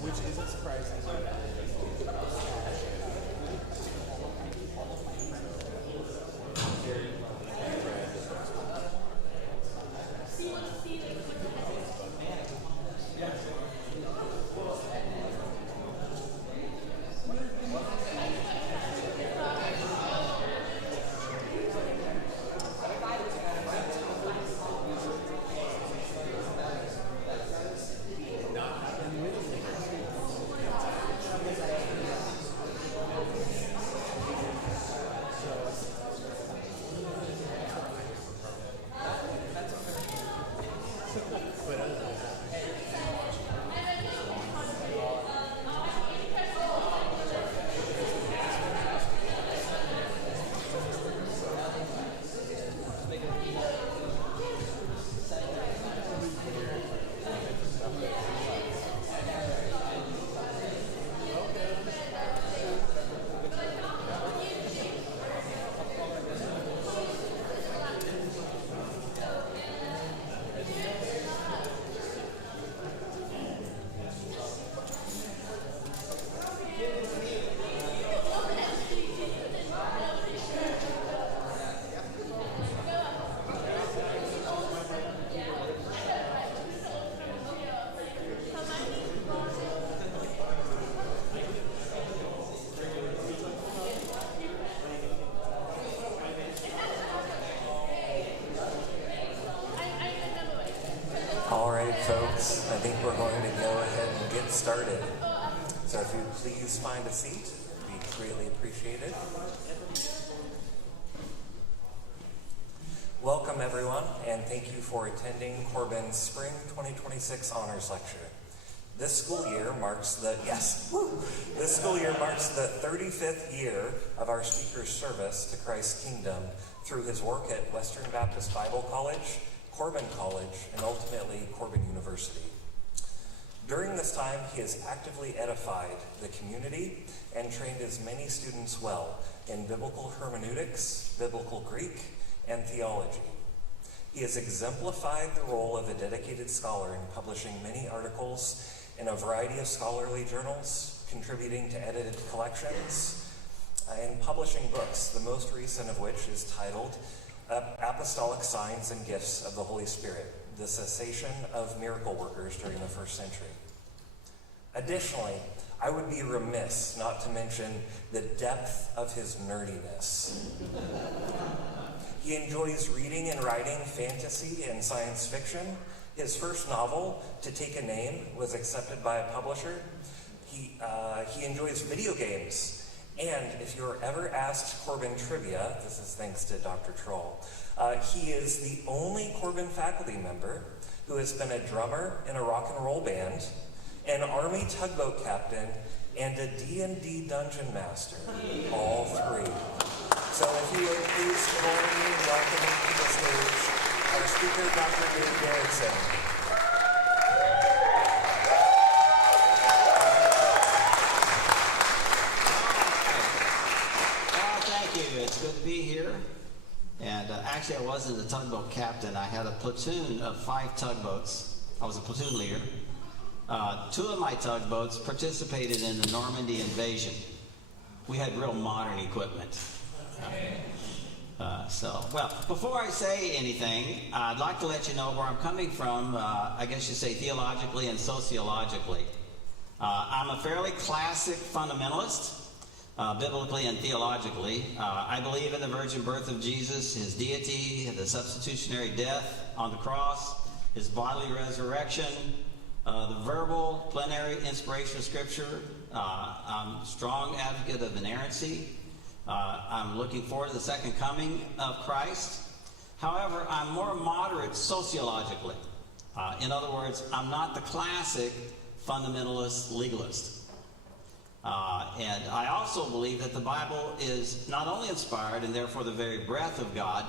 which isn't surprising. Folks, I think we're going to go ahead and get started. So if you please find a seat, it would be greatly appreciated. Welcome everyone, and thank you for attending Corban's Spring 2026 Honors Lecture. This school year marks the 35th year of our speaker's service to Christ's kingdom through his work at Western Baptist Bible College, Corban College, and ultimately Corban University. During this time, he has actively edified the community and trained as many students well in biblical hermeneutics, biblical Greek, and theology. He has exemplified the role of a dedicated scholar in publishing many articles in a variety of scholarly journals, contributing to edited collections, and publishing books, the most recent of which is titled Apostolic Signs and Gifts of the Holy Spirit, the Cessation of Miracle Workers During the First Century. Additionally, I would be remiss not to mention the depth of his nerdiness. He enjoys reading and writing fantasy and science fiction. His first novel, To Take a Name, was accepted by a publisher. He enjoys video games. And if you're ever asked Corban trivia, this is thanks to Dr. Troll, he is the only Corban faculty member who has been a drummer in a rock and roll band, an Army tugboat captain, and a D&D dungeon master, all three. So if you would please join me in welcoming to the stage our speaker, Dr. Derickson. It's good to be here. And actually, I wasn't a tugboat captain. I had a platoon of 5 tugboats. I was a platoon leader. 2 of my tugboats participated in the Normandy invasion. We had real modern equipment. Well, before I say anything, I'd like to let you know where I'm coming from, I guess you say theologically and sociologically. I'm a fairly classic fundamentalist. Biblically and theologically. I believe in the virgin birth of Jesus, his deity, the substitutionary death on the cross, his bodily resurrection, the verbal, plenary inspiration of Scripture. I'm a strong advocate of inerrancy. I'm looking forward to the second coming of Christ. However, I'm more moderate sociologically. In other words, I'm not the classic fundamentalist legalist. And I also believe that the Bible is not only inspired and therefore the very breath of God,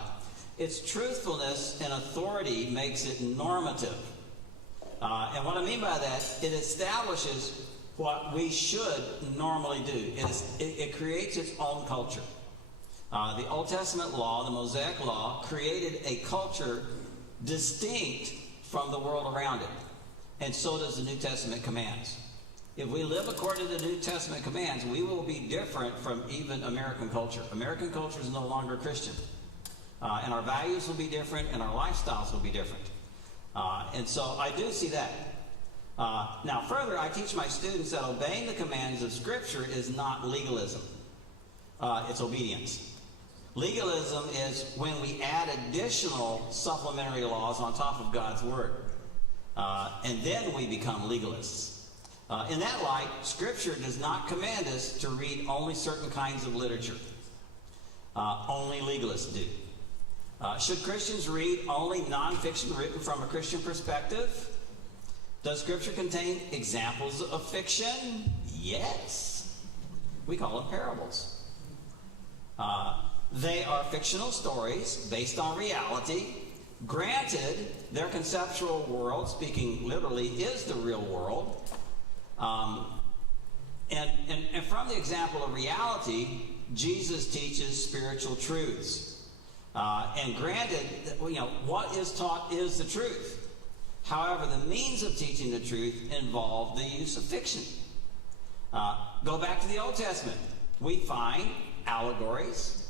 its truthfulness and authority makes it normative. And what I mean by that, it establishes what we should normally do. It creates its own culture. The Old Testament law, the Mosaic law, created a culture distinct from the world around it. And so does the New Testament commands. if we live according to the New Testament commands, we will be different from even American culture. American culture is no longer Christian. And our values will be different, and our lifestyles will be different. And so I do see that. Now, further, I teach my students that obeying the commands of Scripture is not legalism. It's obedience. Legalism is when we add additional supplementary laws on top of God's Word. And then we become legalists. In that light, Scripture does not command us to read only certain kinds of literature. Only legalists do. Should Christians read only nonfiction written from a Christian perspective? Does Scripture contain examples of fiction? Yes. We call them parables. They are fictional stories based on reality. Granted, their conceptual world, speaking literally, is the real world. And from the example of reality, Jesus teaches spiritual truths. And granted, what is taught is the truth. However, the means of teaching the truth involve the use of fiction. Go back to the Old Testament. We find allegories,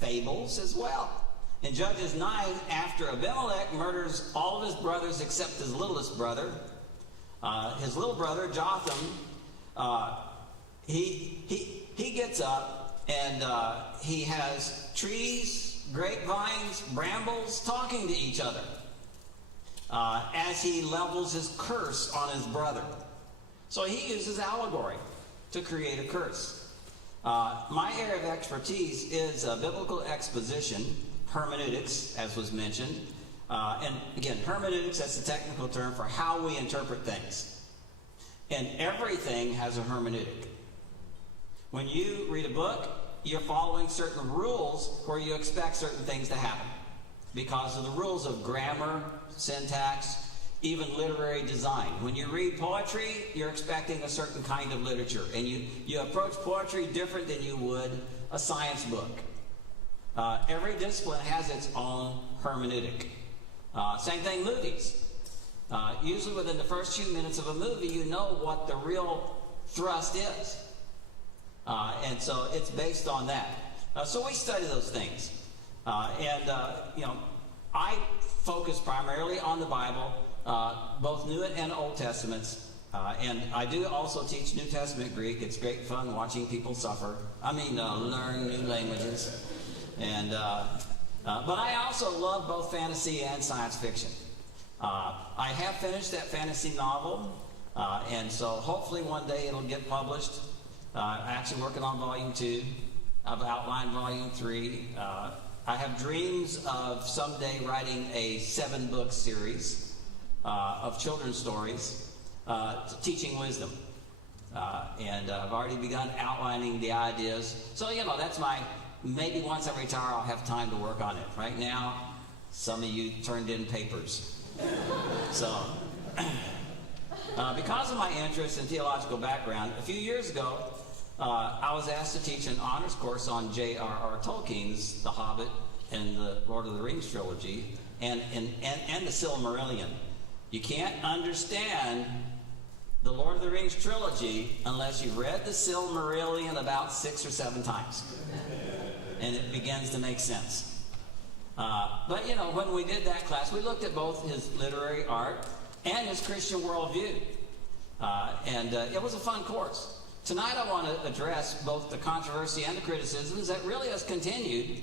fables as well. In Judges 9, after Abimelech murders all of his brothers except his littlest brother, his little brother Jotham, he gets up and he has trees, grapevines, brambles talking to each other as he levels his curse on his brother. So he uses allegory to create a curse. My area of expertise is biblical exposition, hermeneutics, as was mentioned. And again, hermeneutics, that's the technical term for how we interpret things. And everything has a hermeneutic. When you read a book, you're following certain rules where you expect certain things to happen because of the rules of grammar, syntax, even literary design. When you read poetry, you're expecting a certain kind of literature, and you approach poetry different than you would a science book. Every discipline has its own hermeneutic. Same thing, movies. Usually within the first few minutes of a movie, you know what the real thrust is. And so it's based on that. So we study those things. I focus primarily on the Bible, both New and Old Testaments. And I do also teach New Testament Greek. It's great fun watching people suffer. Learn new languages. And but I also love both fantasy and science fiction. I have finished that fantasy novel, and so hopefully one day it'll get published. I'm actually working on volume 2. I've outlined volume 3. I have dreams of someday writing a 7-book series of children's stories teaching wisdom. And I've already begun outlining the ideas. So, that's maybe once I retire, I'll have time to work on it. Right now, some of you turned in papers. So, because of my interest and theological background, a few years ago, I was asked to teach an honors course on J.R.R. Tolkien's The Hobbit and the Lord of the Rings trilogy and the Silmarillion. You can't understand the Lord of the Rings trilogy unless you've read the Silmarillion about 6 or 7 times. And it begins to make sense. But when we did that class, we looked at both his literary art and his Christian worldview. And it was a fun course. Tonight I want to address both the controversy and the criticisms that really has continued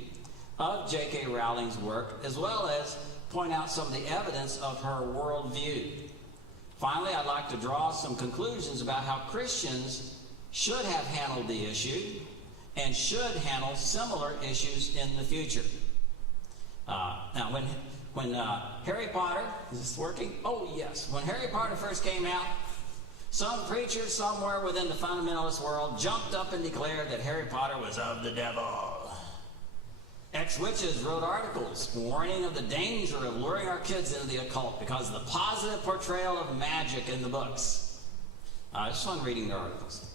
of J.K. Rowling's work, as well as point out some of the evidence of her worldview. Finally, I'd like to draw some conclusions about how Christians should have handled the issue and should handle similar issues in the future. Now, when Harry Potter, is this working? Oh, yes. When Harry Potter first came out, some preacher somewhere within the fundamentalist world jumped up and declared that Harry Potter was of the devil. Ex-witches wrote articles warning of the danger of luring our kids into the occult because of the positive portrayal of magic in the books. It's fun reading their articles.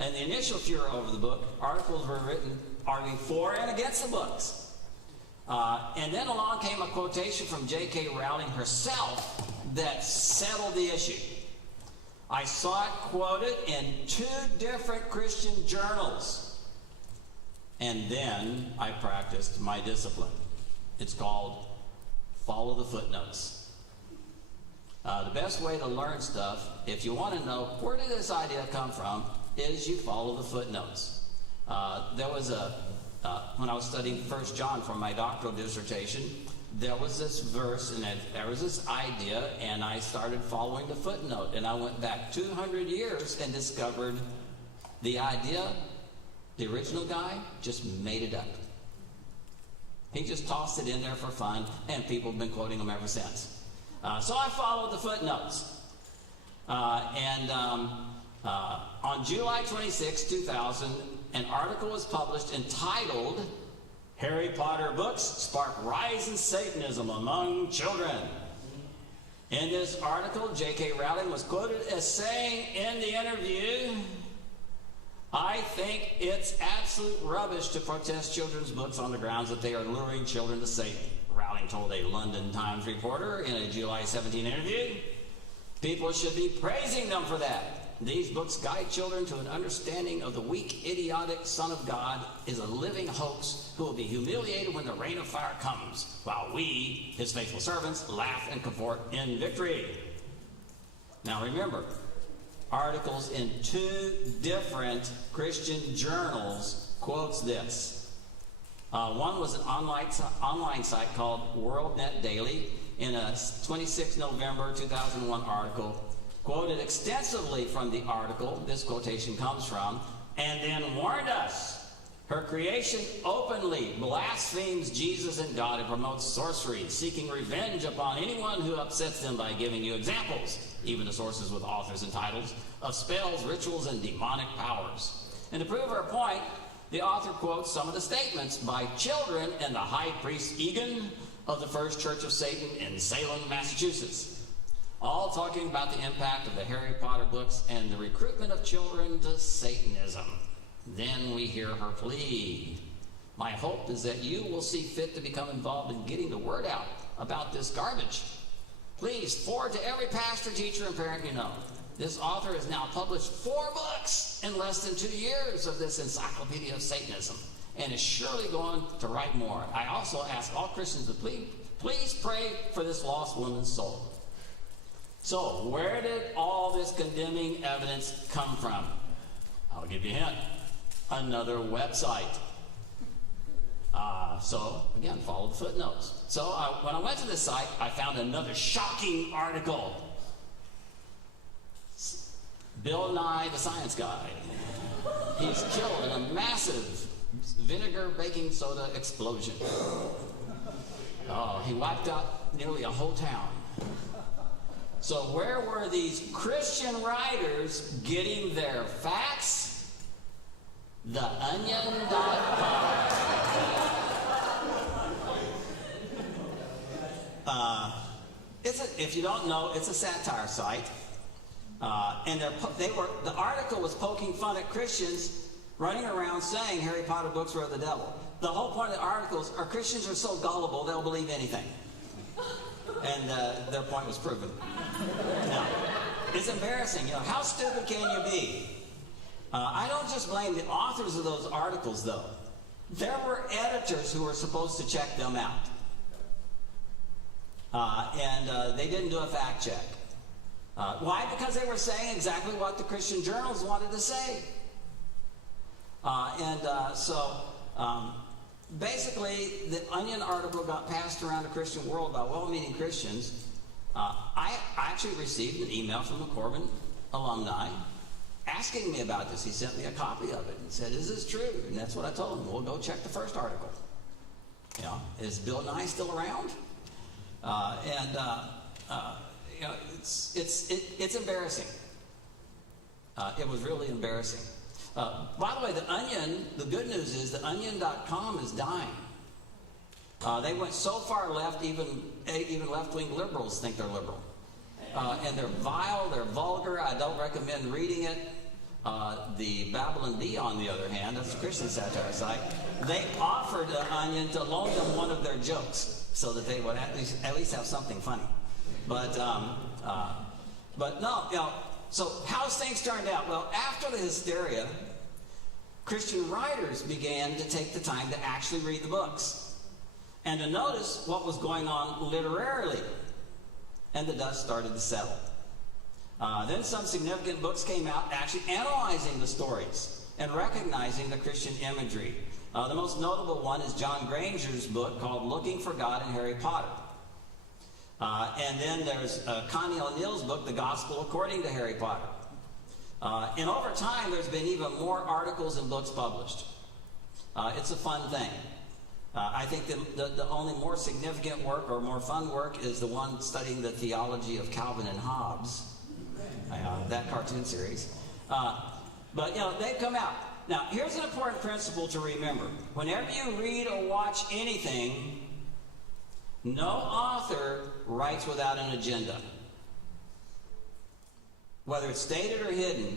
And the initial furor over the book, articles were written arguing for and against the books. And then along came a quotation from J.K. Rowling herself that settled the issue. I saw it quoted in 2 different Christian journals. And then I practiced my discipline. It's called follow the footnotes. The best way to learn stuff, if you want to know where did this idea come from, is you follow the footnotes. There was when I was studying 1 John for my doctoral dissertation, there was this verse and there was this idea, and I started following the footnote. And I went back 200 years and discovered the idea, the original guy just made it up. He just tossed it in there for fun, and people have been quoting him ever since. So I followed the footnotes. On July 26, 2000, an article was published entitled, Harry Potter Books Spark Rise in Satanism Among Children. In this article, J.K. Rowling was quoted as saying in the interview, I think it's absolute rubbish to protest children's books on the grounds that they are luring children to Satan. Rowling told a London Times reporter in a July 17 interview, people should be praising them for that. These books guide children to an understanding of the weak, idiotic Son of God is a living hoax who will be humiliated when the rain of fire comes, while we, his faithful servants, laugh and comport in victory. Now remember, articles in 2 different Christian journals quotes this. One was an online site called WorldNet Daily in a 26 November 2001 article, quoted extensively from the article this quotation comes from, and then warned us. Her creation openly blasphemes Jesus and God and promotes sorcery, seeking revenge upon anyone who upsets them by giving you examples, even the sources with authors and titles, of spells, rituals, and demonic powers. And to prove her point, the author quotes some of the statements by children and the high priest Egan of the First Church of Satan in Salem, Massachusetts, all talking about the impact of the Harry Potter books and the recruitment of children to Satanism. Then we hear her plea. My hope is that you will see fit to become involved in getting the word out about this garbage. Please forward to every pastor, teacher, and parent you know. This author has now published 4 books in less than 2 years of this encyclopedia of Satanism, and is surely going to write more. I also ask all Christians to please pray for this lost woman's soul. So, where did all this condemning evidence come from? I'll give you a hint. Another website. So, again, follow the footnotes. So, when I went to this site, I found another shocking article. Bill Nye, the science guy. He's killed in a massive vinegar baking soda explosion. Oh, he wiped out nearly a whole town. So where were these Christian writers getting their facts? TheOnion.com. If you don't know, it's a satire site. And the article was poking fun at Christians running around saying Harry Potter books were of the devil. The whole point of the articles are Christians are so gullible they'll believe anything. And their point was proven. Now, it's embarrassing. How stupid can you be? I don't just blame the authors of those articles, though. There were editors who were supposed to check them out. And they didn't do a fact check. Why? Because they were saying exactly what the Christian journals wanted to say. Basically, the Onion article got passed around the Christian world by well-meaning Christians. I actually received an email from a Corban alumni asking me about this. He sent me a copy of it and said, is this true? And that's what I told him. Well, go check the first article. Is Bill Nye still around? It's embarrassing. It was really embarrassing. By the way, the Onion, the good news is the Onion.com is dying. They went so far left, even left-wing liberals think they're liberal. And they're vile, they're vulgar. I don't recommend reading it. The Babylon Bee, on the other hand, that's a Christian satire site, they offered the Onion to loan them one of their jokes so that they would at least have something funny. But no, So how's things turned out? Well, after the hysteria, Christian writers began to take the time to actually read the books and to notice what was going on literarily. And the dust started to settle. Then some significant books came out actually analyzing the stories and recognizing the Christian imagery. The most notable one is John Granger's book called Looking for God in Harry Potter. And then there's Connie O'Neill's book, The Gospel According to Harry Potter. And over time, there's been even more articles and books published. It's a fun thing. I think the only more significant work or more fun work is the one studying the theology of Calvin and Hobbes, that cartoon series. But, they've come out. Now, here's an important principle to remember. Whenever you read or watch anything, no author writes without an agenda. Whether it's stated or hidden,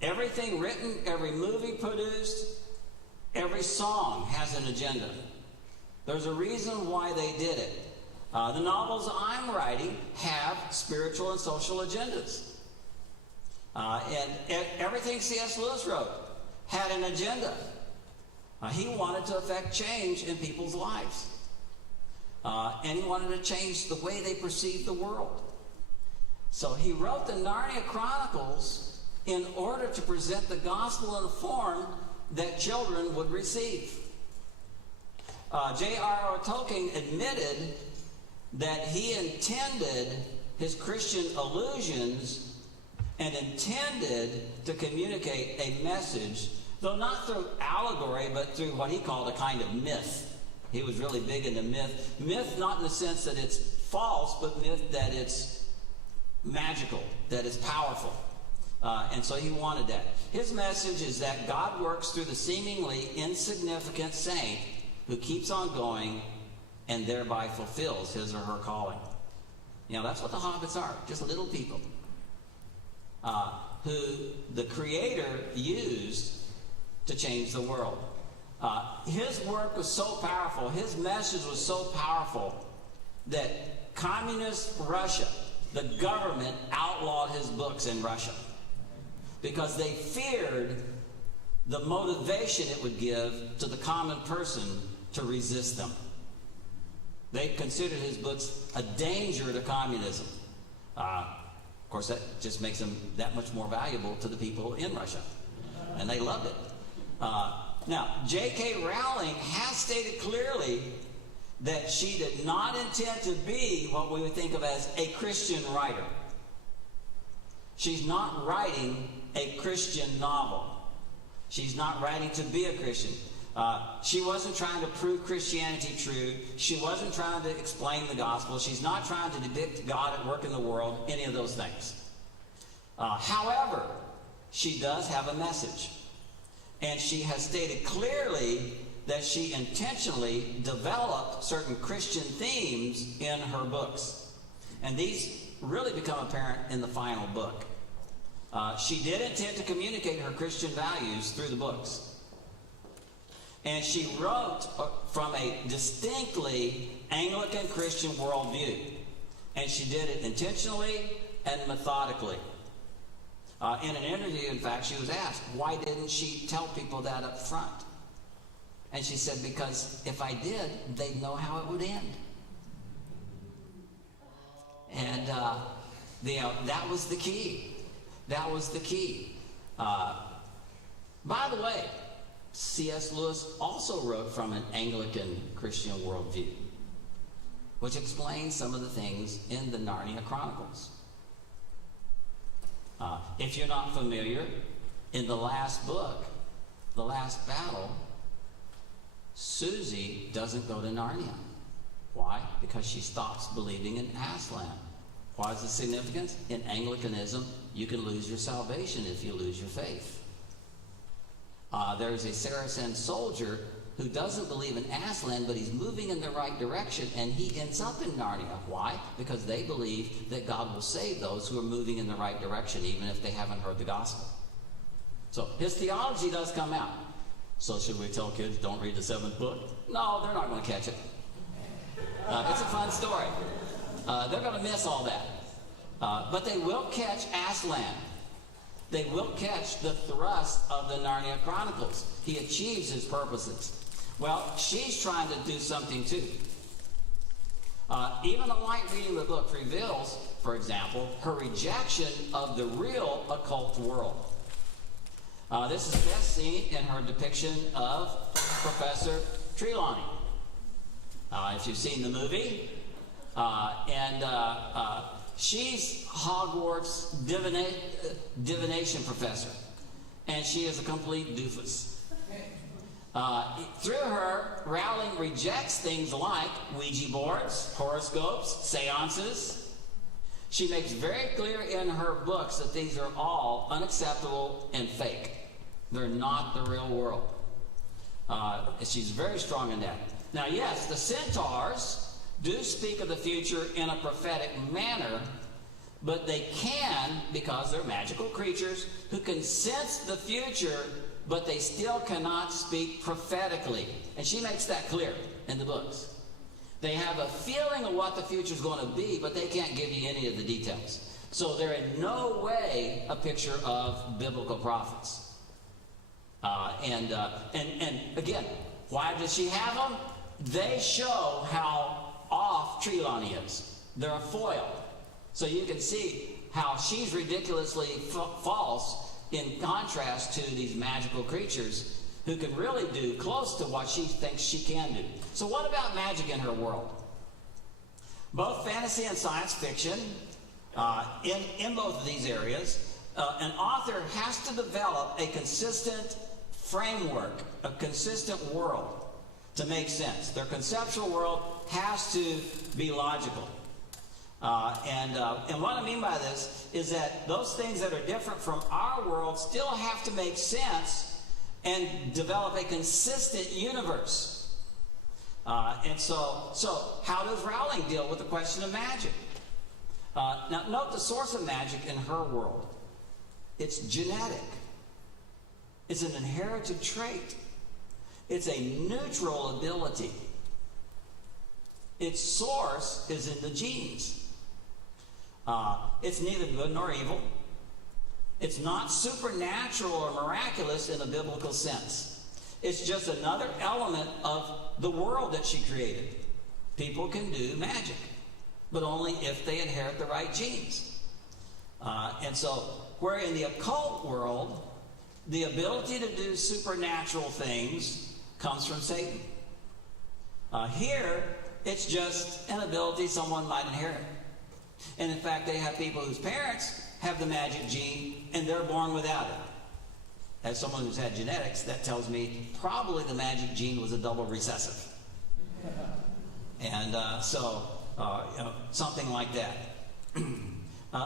everything written, every movie produced, every song has an agenda. There's a reason why they did it. The novels I'm writing have spiritual and social agendas. And everything C.S. Lewis wrote had an agenda. He wanted to affect change in people's lives. And he wanted to change the way they perceived the world. So he wrote the Narnia Chronicles in order to present the gospel in a form that children would receive. J.R.R. Tolkien admitted that he intended his Christian allusions and intended to communicate a message, though not through allegory, but through what he called a kind of myth. He was really big into myth. Myth not in the sense that it's false, but myth that it's magical, that it's powerful. And so he wanted that. His message is that God works through the seemingly insignificant saint who keeps on going and thereby fulfills his or her calling. That's what the hobbits are, just little people who the Creator used to change the world. His work was so powerful, his message was so powerful that communist Russia, the government, outlawed his books in Russia because they feared the motivation it would give to the common person to resist them. They considered his books a danger to communism. Of course, that just makes them that much more valuable to the people in Russia. And they loved it. Now, J.K. Rowling has stated clearly that she did not intend to be what we would think of as a Christian writer. She's not writing a Christian novel. She's not writing to be a Christian. She wasn't trying to prove Christianity true. She wasn't trying to explain the gospel. She's not trying to depict God at work in the world, any of those things. However, she does have a message. And she has stated clearly that she intentionally developed certain Christian themes in her books. And these really become apparent in the final book. She did intend to communicate her Christian values through the books. And she wrote from a distinctly Anglican Christian worldview. And she did it intentionally and methodically. In an interview, in fact, she was asked, why didn't she tell people that up front? And she said, because if I did, they'd know how it would end. And that was the key. That was the key. By the way, C.S. Lewis also wrote from an Anglican Christian worldview, which explains some of the things in the Narnia Chronicles. If you're not familiar, in the last book, The Last Battle, Susie doesn't go to Narnia. Why? Because she stops believing in Aslan. Why is it significant? In Anglicanism, you can lose your salvation if you lose your faith. There's a Saracen soldier who doesn't believe in Aslan, but he's moving in the right direction, and he ends up in Narnia. Why? Because they believe that God will save those who are moving in the right direction, even if they haven't heard the gospel. So his theology does come out. So should we tell kids, don't read the 7th book? No, they're not going to catch it. It's a fun story. They're going to miss all that. But they will catch Aslan. they will catch the thrust of the Narnia Chronicles. He achieves his purposes. Well, she's trying to do something too. Even a light reading of the book reveals, for example, her rejection of the real occult world. This is best seen in her depiction of Professor Trelawney. If you've seen the movie, she's Hogwarts divination professor, and she is a complete doofus. Through her, Rowling rejects things like Ouija boards, horoscopes, seances. She makes very clear in her books that these are all unacceptable and fake. They're not the real world. She's very strong in that. Now, yes, the centaurs do speak of the future in a prophetic manner, but they can, because they're magical creatures who can sense the future, but they still cannot speak prophetically. And she makes that clear in the books. They have a feeling of what the future is going to be, but they can't give you any of the details. So they're in no way a picture of biblical prophets. And again, why does she have them? They show how off Trelawney is. They're a foil. So you can see how she's ridiculously false in contrast to these magical creatures who can really do close to what she thinks she can do. So what about magic in her world? Both fantasy and science fiction, in both of these areas, an author has to develop a consistent framework, a consistent world to make sense. Their conceptual world has to be logical. And what I mean by this is that those things that are different from our world still have to make sense and develop a consistent universe. And so how does Rowling deal with the question of magic? Now, note the source of magic in her world. It's genetic. It's an inherited trait. It's a neutral ability. Its source is in the genes. It's neither good nor evil. It's not supernatural or miraculous in a biblical sense. It's just another element of the world that she created. People can do magic, but only if they inherit the right genes. And so, where in the occult world, the ability to do supernatural things comes from Satan. Here, it's just an ability someone might inherit. And in fact, they have people whose parents have the magic gene and they're born without it. As someone who's had genetics, that tells me probably the magic gene was a double recessive. And something like that.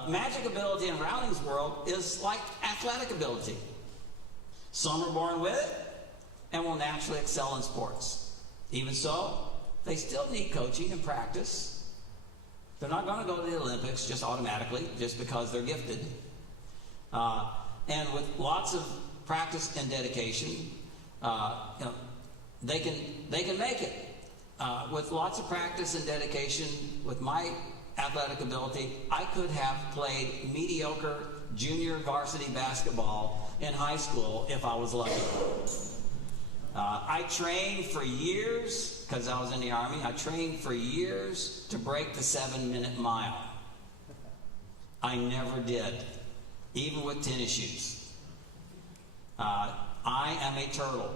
Magic ability in Rowling's world is like athletic ability. Some are born with it and will naturally excel in sports. Even so, they still need coaching and practice. They're not going to go to the Olympics just automatically, just because they're gifted. And with lots of practice and dedication, they can make it. With lots of practice and dedication, with my athletic ability, I could have played mediocre junior varsity basketball in high school if I was lucky. I trained for years, because I was in the Army, I trained for years to break the 7-minute mile. I never did, even with tennis shoes. I am a turtle.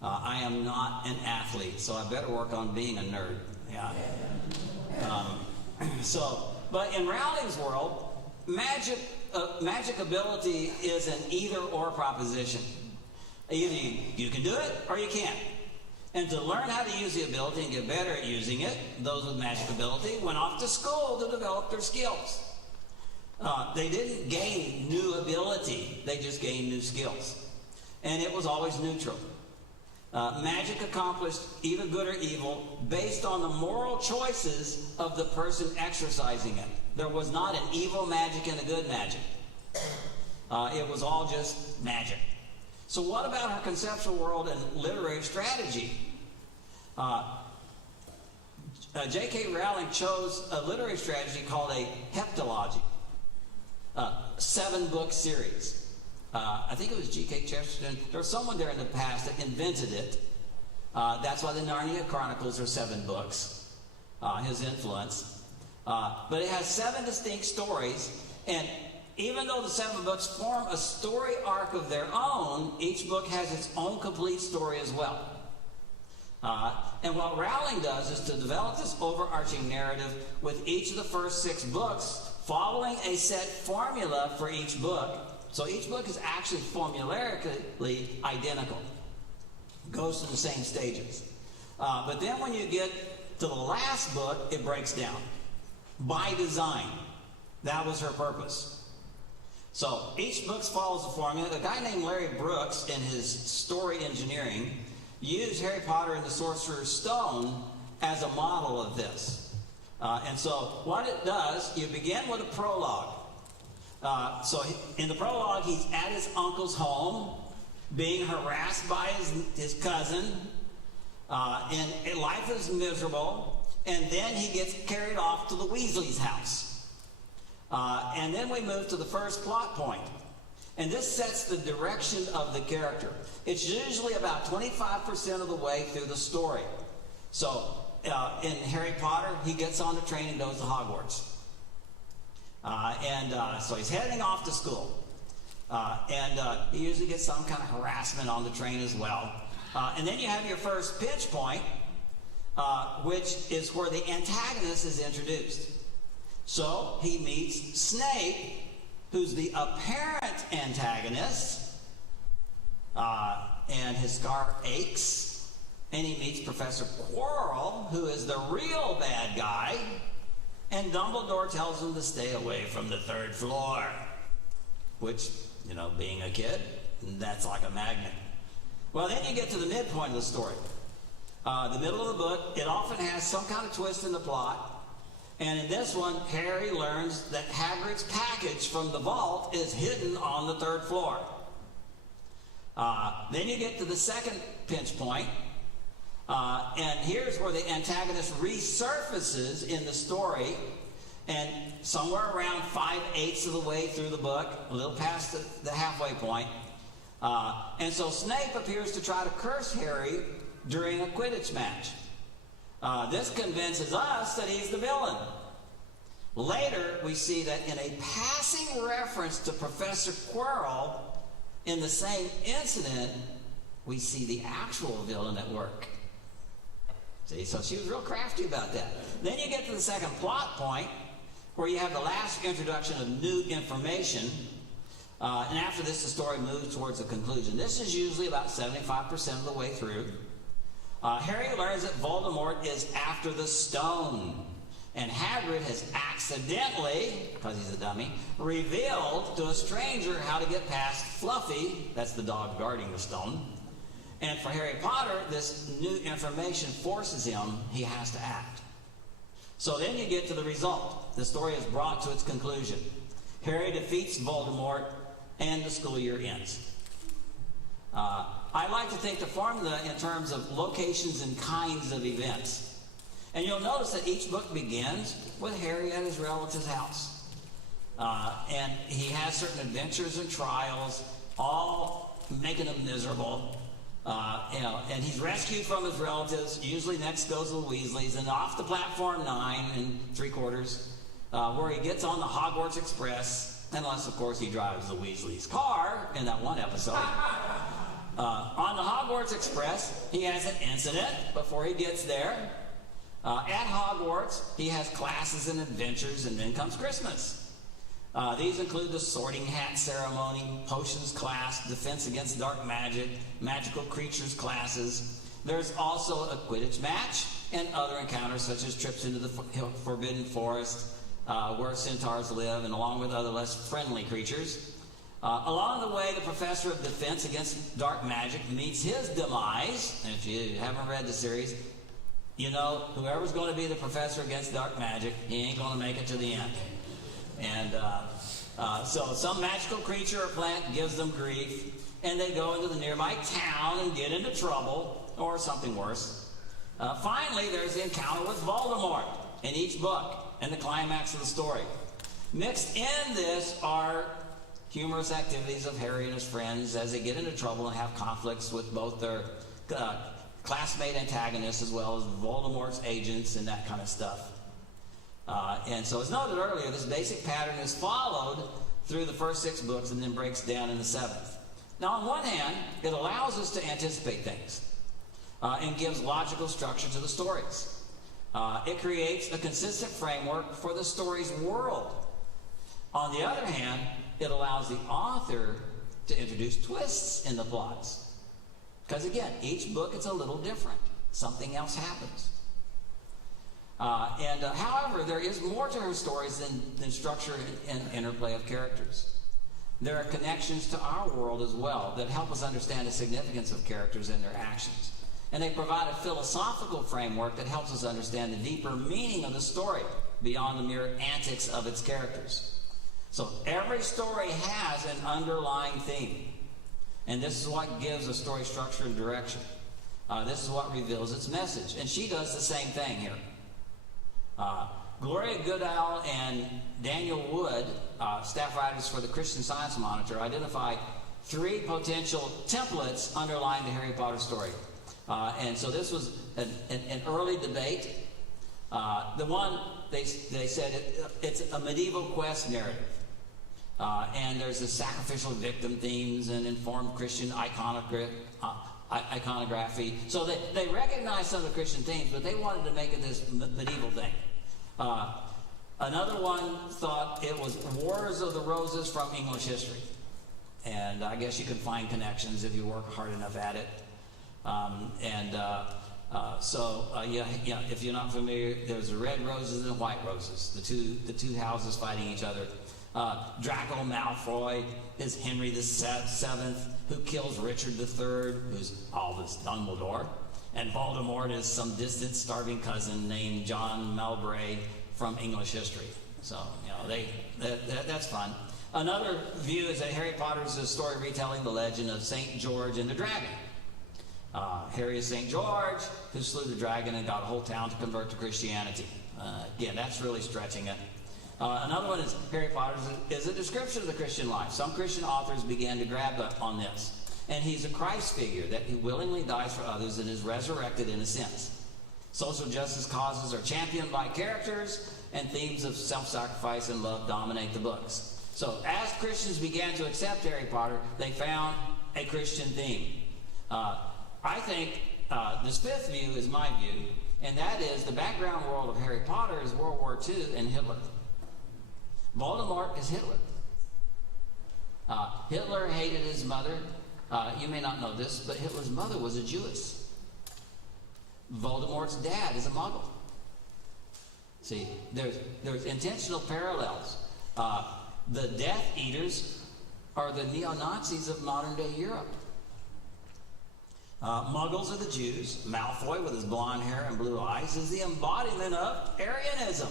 I am not an athlete, so I better work on being a nerd. Yeah. But in Rowling's world, magic ability is an either-or proposition. Either you can do it or you can't. And to learn how to use the ability and get better at using it, those with magic ability went off to school to develop their skills. They didn't gain new ability, they just gained new skills. And it was always neutral. Magic accomplished either good or evil based on the moral choices of the person exercising it. There was not an evil magic and a good magic. It was all just magic. So what about her conceptual world and literary strategy? J.K. Rowling chose a literary strategy called a heptology. 7-book series. I think it was G.K. Chesterton. There was someone there in the past that invented it. That's why the Narnia Chronicles are 7 books, his influence. But it has 7 distinct stories, and even though the 7 books form a story arc of their own, each book has its own complete story as well. And what Rowling does is to develop this overarching narrative with each of the first 6 books, following a set formula for each book. So each book is actually formulaically identical. Goes through the same stages. But then when you get to the last book, it breaks down. By design. That was her purpose. So each book follows a formula. A guy named Larry Brooks, in his story engineering, used Harry Potter and the Sorcerer's Stone as a model of this. And so what it does, you begin with a prologue. So in the prologue, he's at his uncle's home, being harassed by his cousin, and life is miserable, and then he gets carried off to the Weasleys' house. And then we move to the first plot point. And this sets the direction of the character. It's usually about 25% of the way through the story. So in Harry Potter, he gets on the train and goes to Hogwarts. So he's heading off to school. And he usually gets some kind of harassment on the train as well. And then you have your first pitch point, which is where the antagonist is introduced. So he meets Snape, who's the apparent antagonist, and his scar aches. And he meets Professor Quirrell, who is the real bad guy, and Dumbledore tells him to stay away from the 3rd floor, which, you know, being a kid, that's like a magnet. Well, then you get to the midpoint of the story. The middle of the book, it often has some kind of twist in the plot. And in this one, Harry learns that Hagrid's package from the vault is hidden on the 3rd floor. Then you get to the second pinch point. And here's where the antagonist resurfaces in the story. And somewhere around 5/8 of the way through the book, a little past the halfway point. And so Snape appears to try to curse Harry during a Quidditch match. This convinces us that he's the villain. Later, we see that in a passing reference to Professor Quirrell, in the same incident, we see the actual villain at work. See, so she was real crafty about that. Then you get to the second plot point, where you have the last introduction of new information. And after this, the story moves towards a conclusion. This is usually about 75% of the way through. Harry learns that Voldemort is after the stone. And Hagrid has accidentally, because he's a dummy, revealed to a stranger how to get past Fluffy, that's the dog guarding the stone. And for Harry Potter, this new information forces him, he has to act. So then you get to the result. The story is brought to its conclusion. Harry defeats Voldemort, and the school year ends. I like to think the formula in terms of locations and kinds of events. And you'll notice that each book begins with Harry at his relative's house. And he has certain adventures and trials, all making him miserable. And he's rescued from his relatives. Usually next goes the Weasleys, and off to platform 9 3/4, where he gets on the Hogwarts Express, unless, of course, he drives the Weasley's car in that one episode. On the Hogwarts Express, he has an incident before he gets there. At Hogwarts, he has classes and adventures, and then comes Christmas. These include the sorting hat ceremony, potions class, defense against dark magic, magical creatures classes. There's also a Quidditch match and other encounters such as trips into the Forbidden Forest, where centaurs live, and along with other less friendly creatures. Along the way, the professor of defense against dark magic meets his demise. And if you haven't read the series, you know, whoever's going to be the professor against dark magic, he ain't going to make it to the end. And so some magical creature or plant gives them grief, and they go into the nearby town and get into trouble, or something worse. Finally, there's the encounter with Voldemort in each book, and the climax of the story. Mixed in this are humorous activities of Harry and his friends as they get into trouble and have conflicts with both their classmate antagonists as well as Voldemort's agents and that kind of stuff. And so as noted earlier, this basic pattern is followed through the first 6 books and then breaks down in the 7th. Now, on one hand, it allows us to anticipate things and gives logical structure to the stories. It creates a consistent framework for the story's world. On the other hand, it allows the author to introduce twists in the plots. Because again, each book is a little different. Something else happens. However, there is more to her stories than structure and interplay of characters. There are connections to our world as well that help us understand the significance of characters and their actions. And they provide a philosophical framework that helps us understand the deeper meaning of the story beyond the mere antics of its characters. So every story has an underlying theme. And this is what gives a story structure and direction. This is what reveals its message. And she does the same thing here. Gloria Goodall and Daniel Wood, staff writers for the Christian Science Monitor, identified 3 potential templates underlying the Harry Potter story. And so this was an early debate. The one, they said it's a medieval quest narrative. And there's the sacrificial victim themes and informed Christian iconography. So they recognized some of the Christian themes, but they wanted to make it this medieval thing. Another one thought it was Wars of the Roses from English history. And I guess you can find connections if you work hard enough at it. If you're not familiar, there's the red roses and white roses, the two houses fighting each other. Draco Malfoy is Henry VII, who kills Richard III, who's Albus Dumbledore. And Voldemort is some distant starving cousin named John Mowbray from English history. So, that's fun. Another view is that Harry Potter is a story retelling the legend of St. George and the dragon. Harry is St. George, who slew the dragon and got a whole town to convert to Christianity. Again, that's really stretching it. Another one is Harry Potter is a description of the Christian life. Some Christian authors began to grab on this. And he's a Christ figure that he willingly dies for others and is resurrected in a sense. Social justice causes are championed by characters, and themes of self-sacrifice and love dominate the books. So as Christians began to accept Harry Potter, they found a Christian theme. I think this 5th view is my view, and that is the background world of Harry Potter is World War II and Hitler. Voldemort is Hitler. Hitler hated his mother. You may not know this, but Hitler's mother was a Jewess. Voldemort's dad is a Muggle. See, there's intentional parallels. The Death Eaters are the neo-Nazis of modern-day Europe. Muggles are the Jews. Malfoy, with his blonde hair and blue eyes, is the embodiment of Arianism.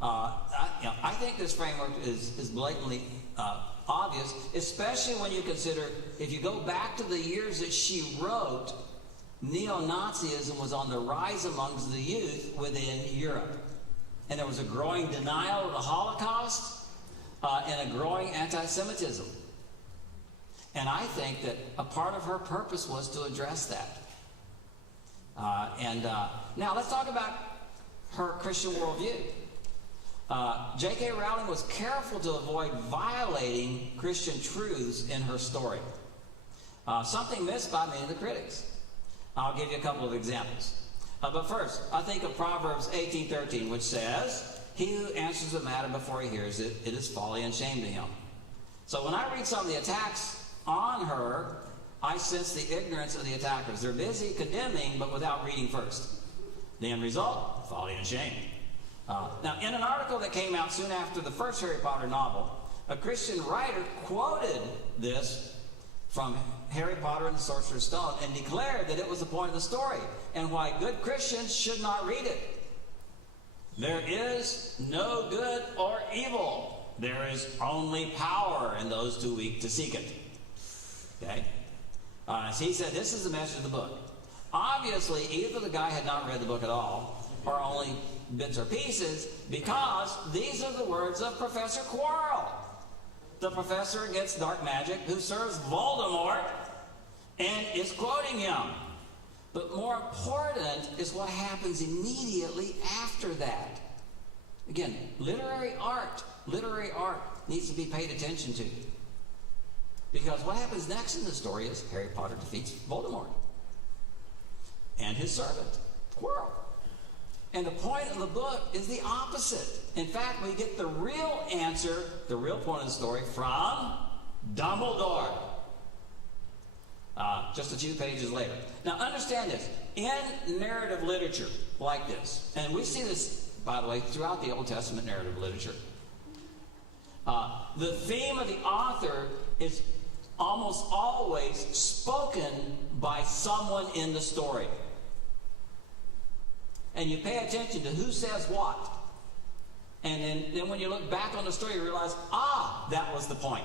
I think this framework is blatantly obvious, especially when you consider, if you go back to the years that she wrote, neo-Nazism was on the rise amongst the youth within Europe. And there was a growing denial of the Holocaust and a growing anti-Semitism. And I think that a part of her purpose was to address that. Now let's talk about her Christian worldview. J.K. Rowling was careful to avoid violating Christian truths in her story. Something missed by many of the critics. I'll give you a couple of examples. But first, I think of Proverbs 18:13, which says, "He who answers a matter before he hears it, it is folly and shame to him." So when I read some of the attacks on her, I sense the ignorance of the attackers. They're busy condemning, but without reading first. The end result, folly and shame. Now, in an article that came out soon after the first Harry Potter novel, a Christian writer quoted this from Harry Potter and the Sorcerer's Stone and declared that it was the point of the story and why good Christians should not read it. There is no good or evil. There is only power in those too weak to seek it. Okay? So he said this is the message of the book. Obviously, either the guy had not read the book at all or only bits or pieces, because these are the words of Professor Quirrell. the professor against dark magic who serves Voldemort and is quoting him. But more important is what happens immediately after that. Again, literary art needs to be paid attention to. Because what happens next in the story is Harry Potter defeats Voldemort and his servant, Quirrell. And the point of the book is the opposite. In fact, we get the real answer, the real point of the story, from Dumbledore. Just a few pages later. Now, understand this. In narrative literature like this, and we see this, by the way, throughout the Old Testament narrative literature, the theme of the author is almost always spoken by someone in the story. And you pay attention to who says what. And then when you look back on the story, you realize, that was the point.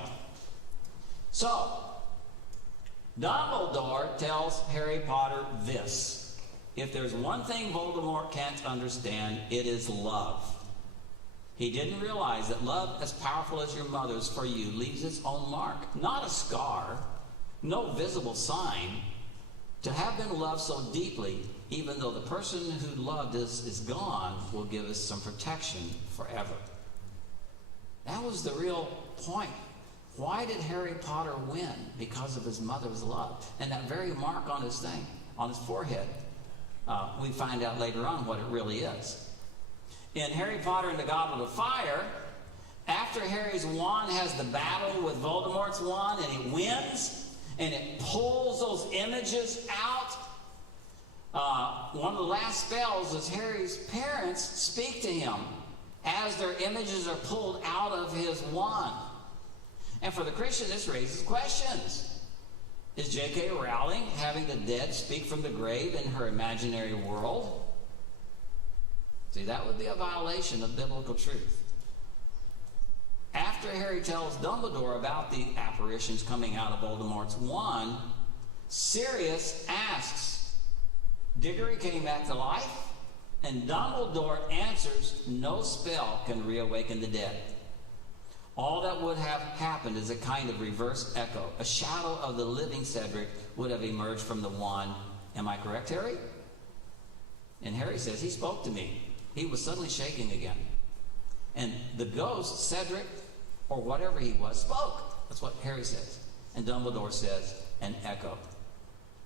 So, Dumbledore tells Harry Potter this: if there's one thing Voldemort can't understand, it is love. He didn't realize that love as powerful as your mother's for you leaves its own mark, not a scar, no visible sign. To have been loved so deeply, even though the person who loved us is gone, will give us some protection forever. That was the real point. Why did Harry Potter win? Because of his mother's love. And that very mark on his thing, on his forehead, we find out later on what it really is. In Harry Potter and the Goblet of Fire, after Harry's wand has the battle with Voldemort's wand and he wins, and it pulls those images out, one of the last spells is Harry's parents speak to him as their images are pulled out of his wand. And for the Christian, this raises questions. Is J.K. Rowling having the dead speak from the grave in her imaginary world? See, that would be a violation of biblical truth. After Harry tells Dumbledore about the apparitions coming out of Voldemort's wand, Sirius asks, Diggory came back to life? And Dumbledore answers, no spell can reawaken the dead. All that would have happened is a kind of reverse echo. A shadow of the living Cedric would have emerged from the wand. Am I correct, Harry? And Harry says, he spoke to me. He was suddenly shaking again. And the ghost, Cedric, or whatever he was, spoke. That's what Harry says. And Dumbledore says, an echo,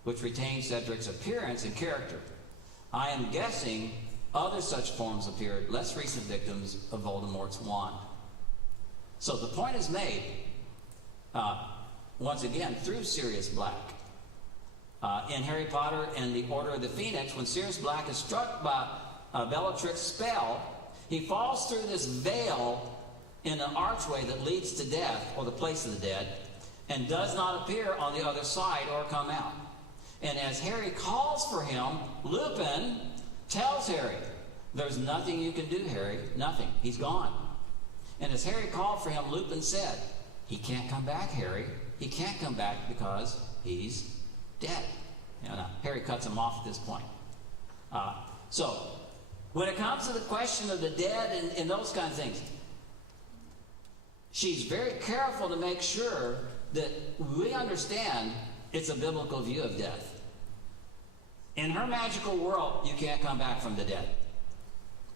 which retained Cedric's appearance and character. I am guessing other such forms appeared, less recent victims of Voldemort's wand. So the point is made, once again, through Sirius Black. In Harry Potter and the Order of the Phoenix, when Sirius Black is struck by Bellatrix's spell, he falls through this veil in an archway that leads to death, or the place of the dead, and does not appear on the other side or come out. And as Harry calls for him, Lupin tells Harry, there's nothing you can do, Harry, nothing. He's gone. And as Harry called for him, Lupin said, he can't come back, Harry. He can't come back because he's dead. Harry cuts him off at this point. So, when it comes to the question of the dead and those kinds of things, she's very careful to make sure that we understand it's a biblical view of death. In her magical world, you can't come back from the dead.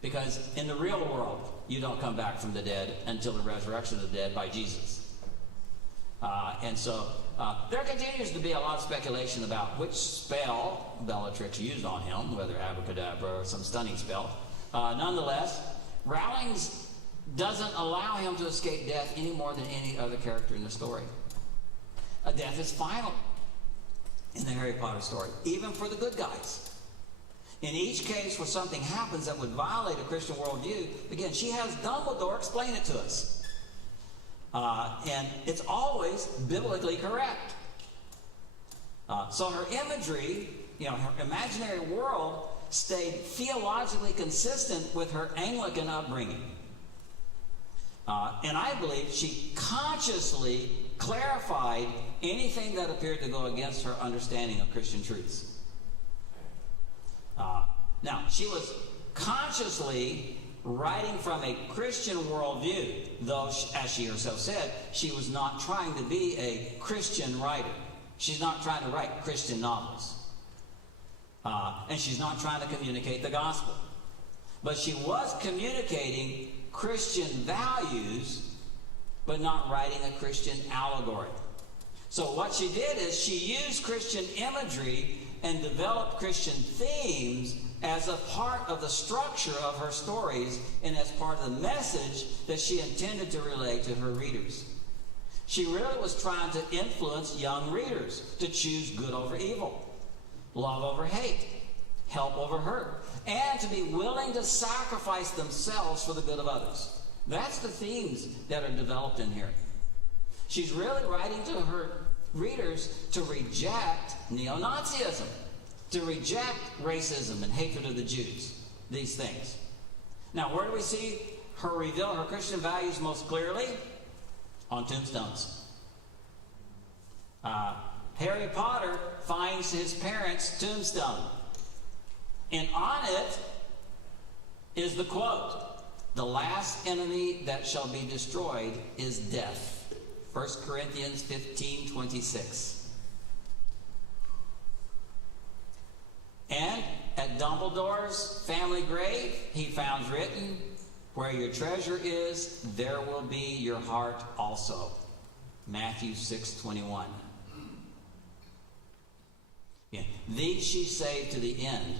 Because in the real world, you don't come back from the dead until the resurrection of the dead by Jesus. And so there continues to be a lot of speculation about which spell Bellatrix used on him, whether abracadabra or some stunning spell. Nonetheless, Rowling doesn't allow him to escape death any more than any other character in the story. Death is final in the Harry Potter story, even for the good guys. In each case where something happens that would violate a Christian worldview, again, she has Dumbledore explain it to us. And it's always biblically correct. So her imagery, her imaginary world stayed theologically consistent with her Anglican upbringing. And I believe she consciously clarified anything that appeared to go against her understanding of Christian truths. Now, she was consciously writing from a Christian worldview, though, as she herself said, she was not trying to be a Christian writer. She's not trying to write Christian novels. And she's not trying to communicate the gospel. But she was communicating Christian values, but not writing a Christian allegory. So what she did is she used Christian imagery and developed Christian themes as a part of the structure of her stories and as part of the message that she intended to relay to her readers. She really was trying to influence young readers to choose good over evil, love over hate, help over hurt, and to be willing to sacrifice themselves for the good of others. That's the themes that are developed in here. She's really writing to her readers to reject neo-Nazism, to reject racism and hatred of the Jews, these things. Now, where do we see her reveal her Christian values most clearly? On tombstones. Harry Potter finds his parents' tombstone. And on it is the quote, "The last enemy that shall be destroyed is death." 1 Corinthians 15:26. And at Dumbledore's family grave, he found written, "Where your treasure is, there will be your heart also." Matthew 6:21. Yeah. These she saved to the end,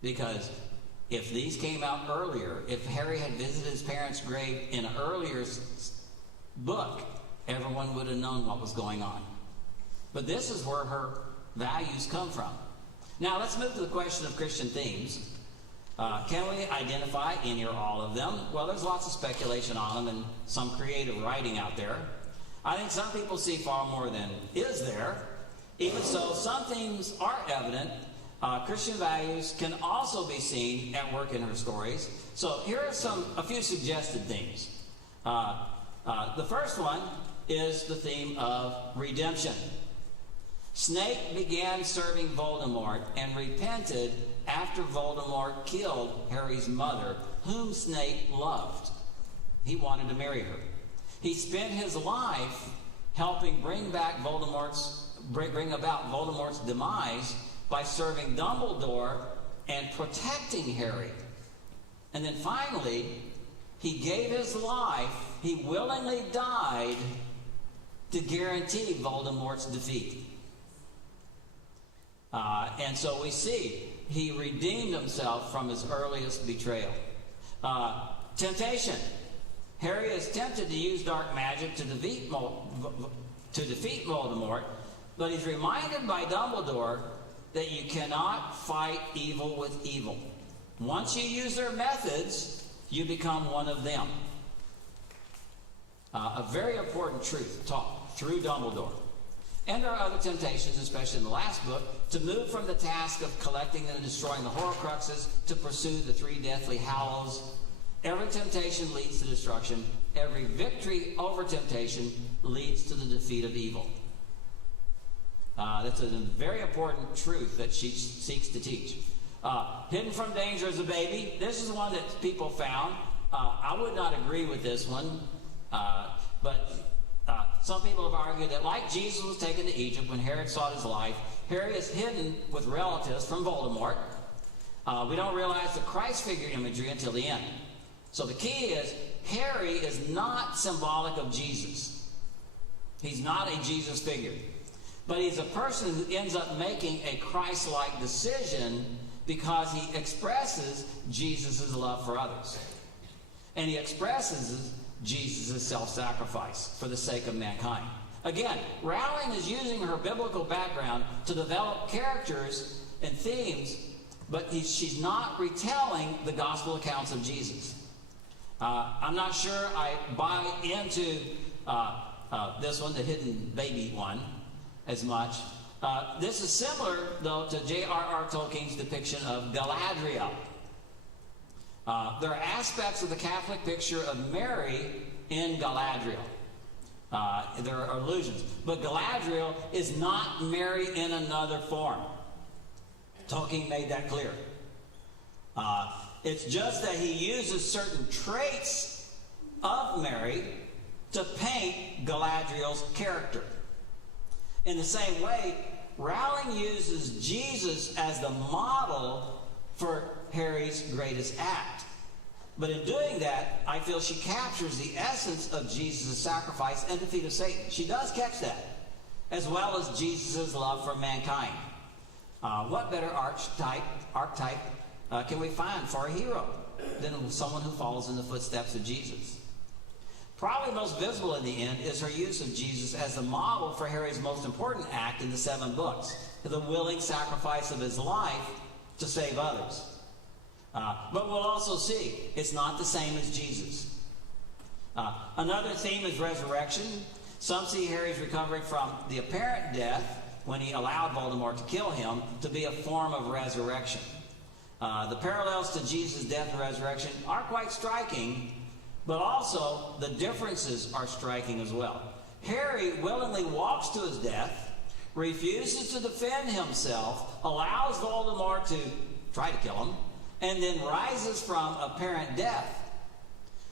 because if these came out earlier, if Harry had visited his parents' grave in an earlier book, everyone would have known what was going on. But this is where her values come from. Now let's move to the question of Christian themes. Can we identify any or all of them? Well, there's lots of speculation on them and some creative writing out there. I think some people see far more than is there. Even so, some themes are evident. Christian values can also be seen at work in her stories. So here are a few suggested themes. The first one is the theme of redemption. Snape began serving Voldemort and repented after Voldemort killed Harry's mother, whom Snape loved. He wanted to marry her. He spent his life helping bring about Voldemort's demise by serving Dumbledore and protecting Harry. And then finally, he gave his life, he willingly died to guarantee Voldemort's defeat. And so we see he redeemed himself from his earliest betrayal. Temptation. Harry is tempted to use dark magic to defeat Voldemort, but he's reminded by Dumbledore that you cannot fight evil with evil. Once you use their methods, you become one of them. A very important truth taught through Dumbledore. And there are other temptations, especially in the last book, to move from the task of collecting and destroying the Horcruxes to pursue the three deathly hallows. Every temptation leads to destruction. Every victory over temptation leads to the defeat of evil. That's a very important truth that she seeks to teach. Hidden from danger as a baby. This is one that people found. I would not agree with this one, but some people have argued that like Jesus was taken to Egypt when Herod sought his life, Harry is hidden with relatives from Voldemort. We don't realize the Christ figure imagery until the end. So the key is, Harry is not symbolic of Jesus. He's not a Jesus figure. But he's a person who ends up making a Christ-like decision because he expresses Jesus' love for others. And he expresses Jesus' self-sacrifice for the sake of mankind. Again, Rowling is using her biblical background to develop characters and themes, but she's not retelling the gospel accounts of Jesus. I'm not sure I buy into this one, the hidden baby one, as much. This is similar, though, to J.R.R. Tolkien's depiction of Galadriel. There are aspects of the Catholic picture of Mary in Galadriel. There are allusions. But Galadriel is not Mary in another form. Tolkien made that clear. It's just that he uses certain traits of Mary to paint Galadriel's character. In the same way, Rowling uses Jesus as the model for Harry's greatest act. But in doing that, I feel she captures the essence of Jesus' sacrifice and defeat of Satan. She does catch that, as well as Jesus' love for mankind. What better archetype can we find for a hero than someone who follows in the footsteps of Jesus? Probably most visible in the end is her use of Jesus as the model for Harry's most important act in the 7 books, the willing sacrifice of his life to save others. But we'll also see it's not the same as Jesus. Another theme is resurrection. Some see Harry's recovery from the apparent death when he allowed Voldemort to kill him to be a form of resurrection. The parallels to Jesus' death and resurrection are quite striking, but also the differences are striking as well. Harry willingly walks to his death, refuses to defend himself, allows Voldemort to try to kill him, and then rises from apparent death.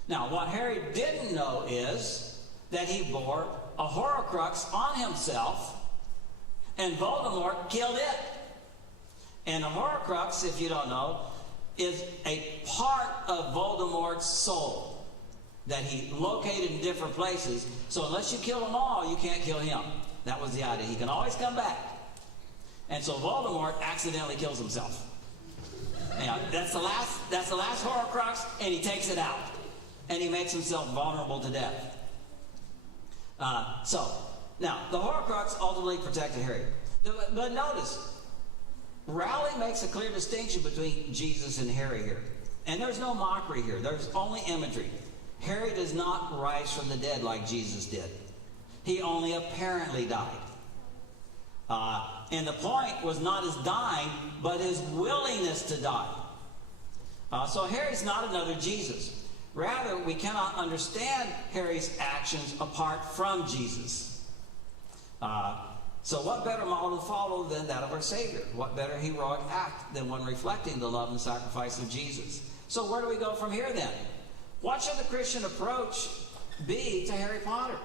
Now, what Harry didn't know is that he bore a Horcrux on himself, and Voldemort killed it. And a Horcrux, if you don't know, is a part of Voldemort's soul that he located in different places. So unless you kill them all, you can't kill him. That was the idea. He can always come back. And so Voldemort accidentally kills himself. Now, that's the last Horcrux, and he takes it out. And he makes himself vulnerable to death. Now, the Horcrux ultimately protected Harry. But notice, Rowling makes a clear distinction between Jesus and Harry here. And there's no mockery here. There's only imagery. Harry does not rise from the dead like Jesus did. He only apparently died. And the point was not his dying, but his willingness to die. So Harry's not another Jesus. Rather, we cannot understand Harry's actions apart from Jesus. So what better model to follow than that of our Savior? What better heroic act than one reflecting the love and sacrifice of Jesus? So where do we go from here then? What should the Christian approach be to Harry Potter?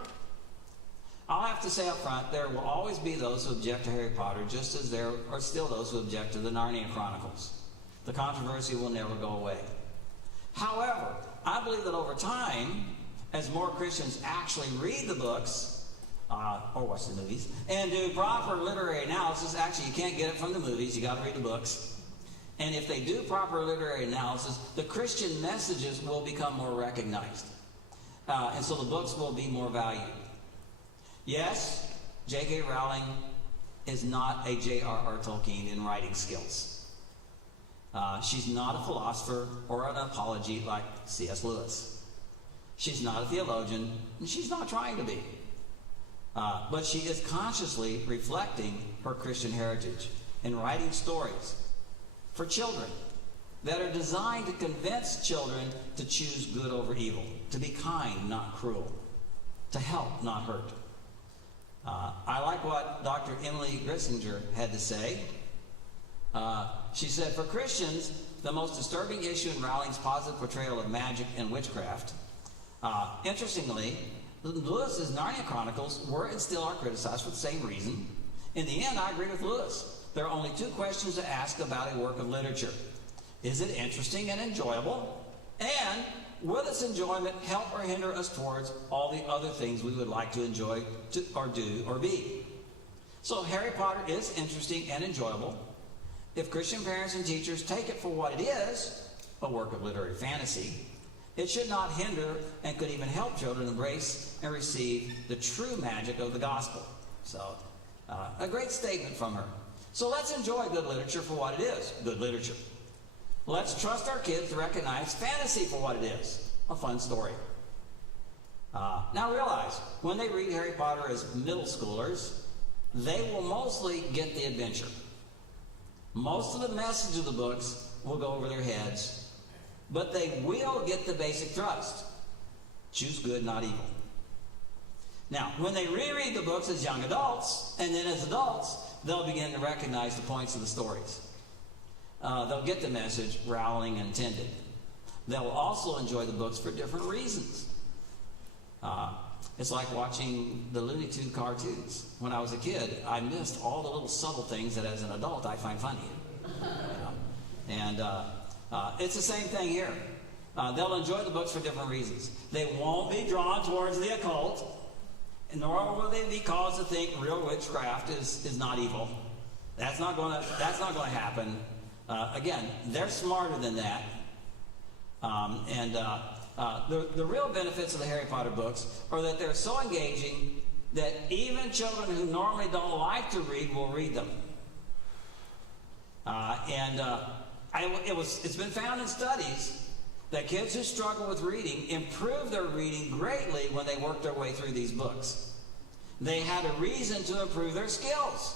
I'll have to say up front, there will always be those who object to Harry Potter, just as there are still those who object to the Narnia Chronicles. The controversy will never go away. However, I believe that over time, as more Christians actually read the books, or watch the movies, and do proper literary analysis, actually you can't get it from the movies, you got to read the books. And if they do proper literary analysis, the Christian messages will become more recognized. And so the books will be more valued. Yes, J.K. Rowling is not a J.R.R. Tolkien in writing skills. She's not a philosopher or an apology like C.S. Lewis. She's not a theologian, and she's not trying to be. But she is consciously reflecting her Christian heritage in writing stories for children that are designed to convince children to choose good over evil, to be kind, not cruel, to help, not hurt. I like what Dr. Emily Grissinger had to say. She said, for Christians, the most disturbing issue in Rowling's positive portrayal of magic and witchcraft, interestingly, Lewis's Narnia Chronicles were and still are criticized for the same reason. In the end, I agree with Lewis. There are only 2 questions to ask about a work of literature. Is it interesting and enjoyable? And will this enjoyment help or hinder us towards all the other things we would like to enjoy, or do, or be? So Harry Potter is interesting and enjoyable. If Christian parents and teachers take it for what it is, a work of literary fantasy, it should not hinder and could even help children embrace and receive the true magic of the gospel. So, a great statement from her. So let's enjoy good literature for what it is, good literature. Let's trust our kids to recognize fantasy for what it is, a fun story. Now realize, when they read Harry Potter as middle schoolers, they will mostly get the adventure. Most of the message of the books will go over their heads, but they will get the basic thrust. Choose good, not evil. Now, when they reread the books as young adults, and then as adults, they'll begin to recognize the points of the stories. they'll get the message Rowling intended. They'll also enjoy the books for different reasons. It's like watching the Looney Tunes cartoons. When I was a kid, I missed all the little subtle things that as an adult I find funny. And it's the same thing here. They'll enjoy the books for different reasons. They won't be drawn towards the occult, nor will they be caused to think real witchcraft is not evil. That's not going to happen. Again, they're smarter than that. The real benefits of the Harry Potter books are that they're so engaging that even children who normally don't like to read will read them. It's been found in studies that kids who struggle with reading improve their reading greatly when they work their way through these books. They had a reason to improve their skills.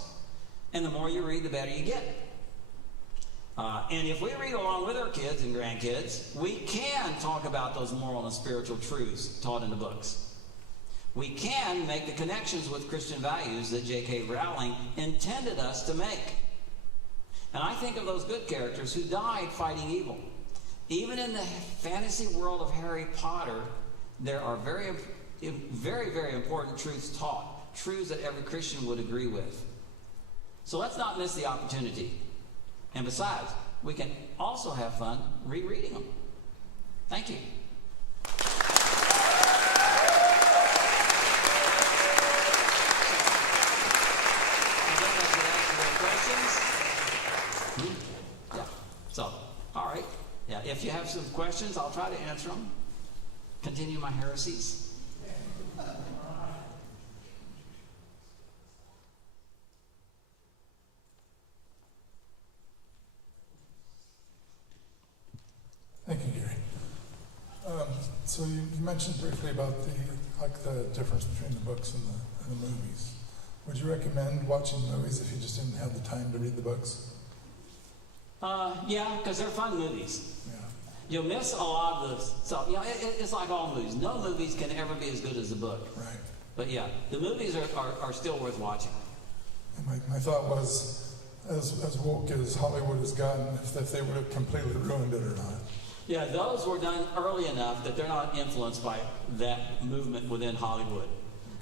And the more you read, the better you get. And if we read along with our kids and grandkids, we can talk about those moral and spiritual truths taught in the books. We can make the connections with Christian values that J.K. Rowling intended us to make. And I think of those good characters who died fighting evil. Even in the fantasy world of Harry Potter, there are very, very, very important truths taught. Truths that every Christian would agree with. So let's not miss the opportunity. And besides, we can also have fun rereading them. Thank you. Yeah. So, all right. Yeah. If you have some questions, I'll try to answer them. Continue my heresies. Thank you, Gary. So you mentioned briefly about the difference between the books and the movies. Would you recommend watching the movies if you just didn't have the time to read the books? Yeah, because they're fun movies. Yeah. You'll miss a lot of the stuff. You know, it's like all movies. No movies can ever be as good as the book. Right. But yeah, the movies are still worth watching. And my thought was, as woke as Hollywood has gotten, if they would have completely ruined it or not. Yeah, those were done early enough that they're not influenced by that movement within Hollywood.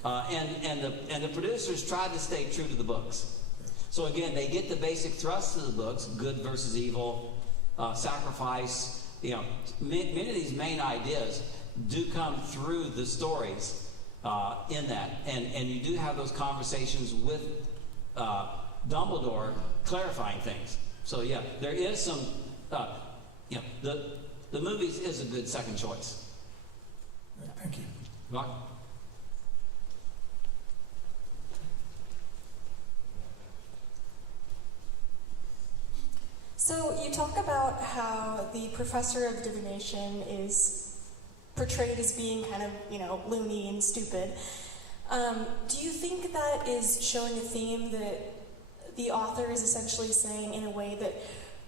And the producers tried to stay true to the books. So again, they get the basic thrust of the books: good versus evil, sacrifice. You know, many of these main ideas do come through the stories in that, and you do have those conversations with Dumbledore clarifying things. So yeah, there is some. The movies is a good second choice. Thank you. Mark? So you talk about how the professor of divination is portrayed as being kind of, loony and stupid. Do you think that is showing a theme that the author is essentially saying in a way that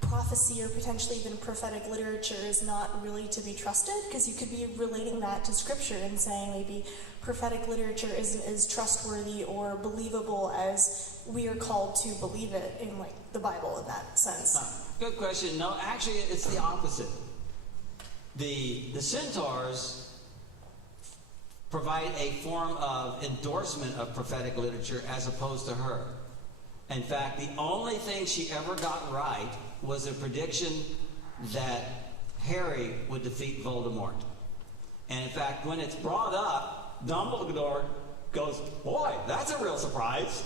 prophecy or potentially even prophetic literature is not really to be trusted? Because you could be relating that to scripture and saying maybe prophetic literature isn't as trustworthy or believable as we are called to believe it in the Bible in that sense. Good question. No, actually, it's the opposite. The centaurs provide a form of endorsement of prophetic literature as opposed to her. In fact, the only thing she ever got right was a prediction that Harry would defeat Voldemort. And in fact, when it's brought up, Dumbledore goes, "Boy, that's a real surprise."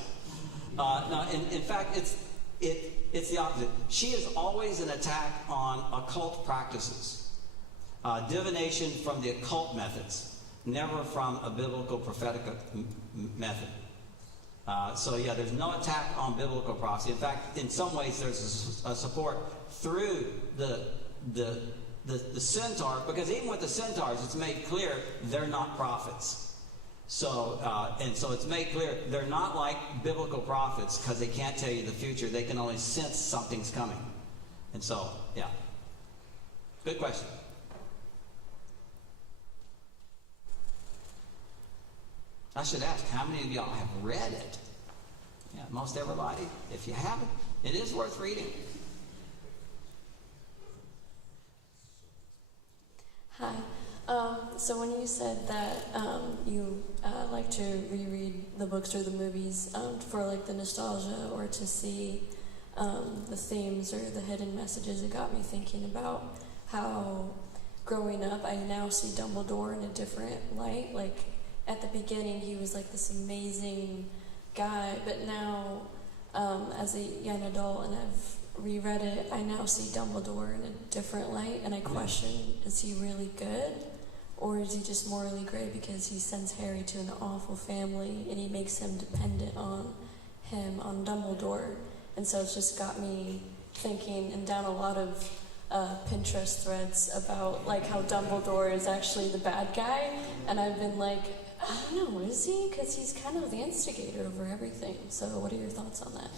No, in fact, it's the opposite. She is always an attack on occult practices, divination from the occult methods, never from a biblical prophetic method. So yeah, there's no attack on biblical prophecy. In fact, in some ways, there's a support through the centaur, because even with the centaurs, it's made clear they're not prophets. So so it's made clear they're not like biblical prophets because they can't tell you the future. They can only sense something's coming. And so, yeah. Good question. I should ask, how many of y'all have read it? Yeah, most everybody. If you haven't, it is worth reading. So when you said that you like to reread the books or the movies for like the nostalgia or to see the themes or the hidden messages, it got me thinking about how growing up I now see Dumbledore in a different light. Like at the beginning he was like this amazing guy, but now as a young adult and I've reread it, I now see Dumbledore in a different light, and I question, is he really good? Or is he just morally gray because he sends Harry to an awful family and he makes him dependent on Dumbledore? And so it's just got me thinking and down a lot of Pinterest threads about like how Dumbledore is actually the bad guy. And I've been like, I don't know, is he? Because he's kind of the instigator over everything. So what are your thoughts on that?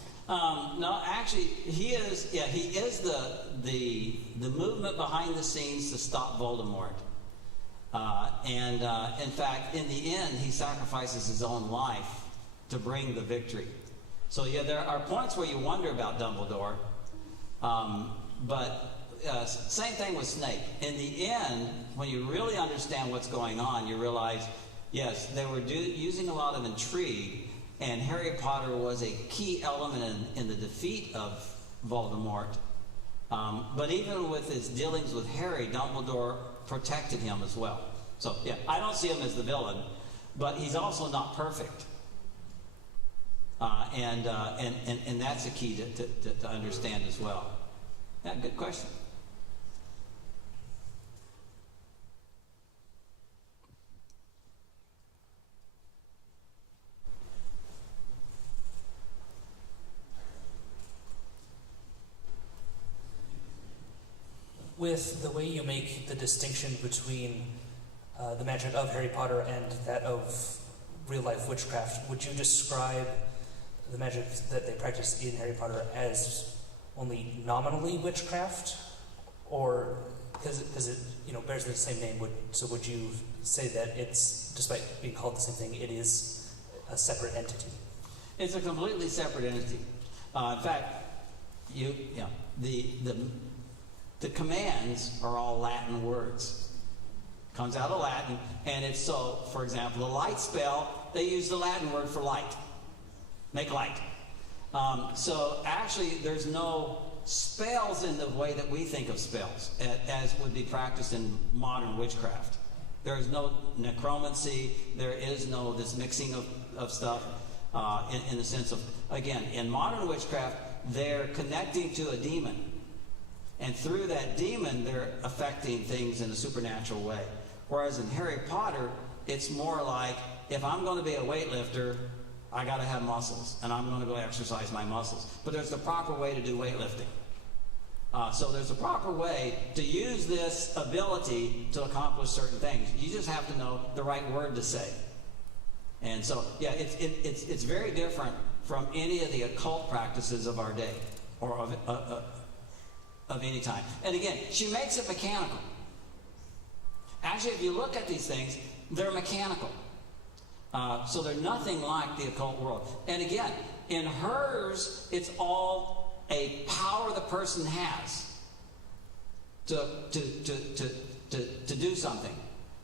No, actually, he is. Yeah, he is the movement behind the scenes to stop Voldemort. In fact, in the end, he sacrifices his own life to bring the victory. So yeah, there are points where you wonder about Dumbledore, but same thing with Snape. In the end, when you really understand what's going on, you realize, yes, they were using a lot of intrigue. And Harry Potter was a key element in the defeat of Voldemort. But even with his dealings with Harry, Dumbledore protected him as well. So, yeah, I don't see him as the villain, but he's also not perfect. And that's a key to understand as well. Yeah, good question. With the way you make the distinction between the magic of Harry Potter and that of real-life witchcraft, would you describe the magic that they practice in Harry Potter as only nominally witchcraft, or because it bears the same name? Would you say that it's, despite being called the same thing, it is a separate entity? It's a completely separate entity. In fact, the commands are all Latin words. Comes out of Latin, and it's so, for example, the light spell, they use the Latin word for light. Make light. So actually, there's no spells in the way that we think of spells, as would be practiced in modern witchcraft. There is no necromancy. There is no this mixing of stuff in the sense of, again, in modern witchcraft, they're connecting to a demon. And through that demon, they're affecting things in a supernatural way. Whereas in Harry Potter, it's more like, if I'm going to be a weightlifter, I got to have muscles, and I'm going to go exercise my muscles. But there's the proper way to do weightlifting. So there's a proper way to use this ability to accomplish certain things. You just have to know the right word to say. And so, yeah, it's very different from any of the occult practices of our day, or of any time. And again, she makes it mechanical. Actually, if you look at these things, they're mechanical. So they're nothing like the occult world. And again, in hers, it's all a power the person has to do something.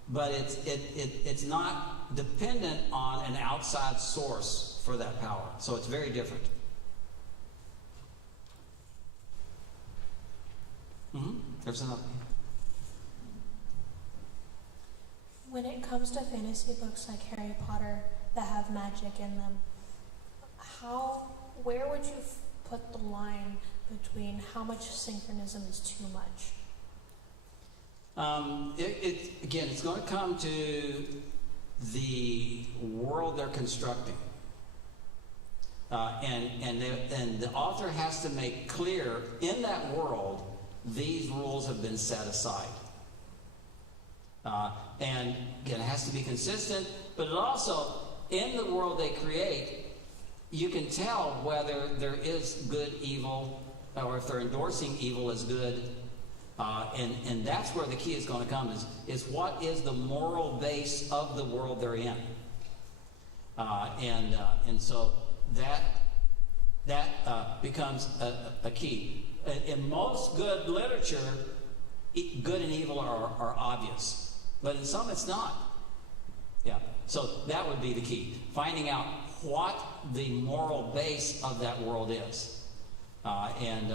But it's not dependent on an outside source for that power. So it's very different. There's another. When it comes to fantasy books like Harry Potter that have magic in them, where would you put the line between how much synchronism is too much? Again, it's going to come to the world they're constructing. And the author has to make clear in that world these rules have been set aside. And again, it has to be consistent, but it also, in the world they create, you can tell whether there is good evil, or if they're endorsing evil as good. And that's where the key is going to come, is what is the moral base of the world they're in. And so that becomes a key. In most good literature, good and evil are obvious. but in some it's not. Yeah, so that would be the key. Finding out what the moral base of that world is. And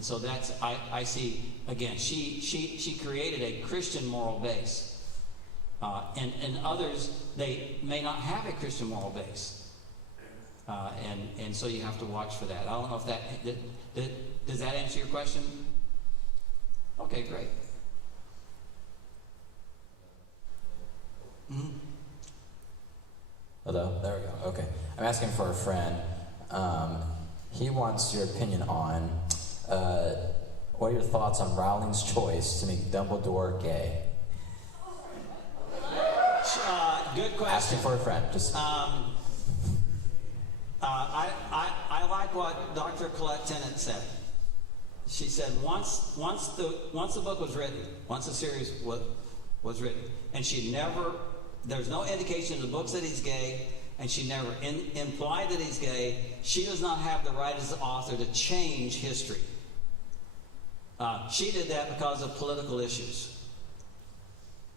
so that's, I see, again, she created a Christian moral base. And others, they may not have a Christian moral base. And so you have to watch for that. I don't know if that, does that answer your question? Okay, great. Mm-hmm. Hello? There we go. Okay. I'm asking for a friend. He wants your opinion on what are your thoughts on Rowling's choice to make Dumbledore gay? Good question. Asking for a friend. Just I like what Dr. Colette Tennant said. She said once the book was written, once the series was written, and there's no indication in the books that he's gay, and she never implied that he's gay. She does not have the right as the author to change history. She did that because of political issues.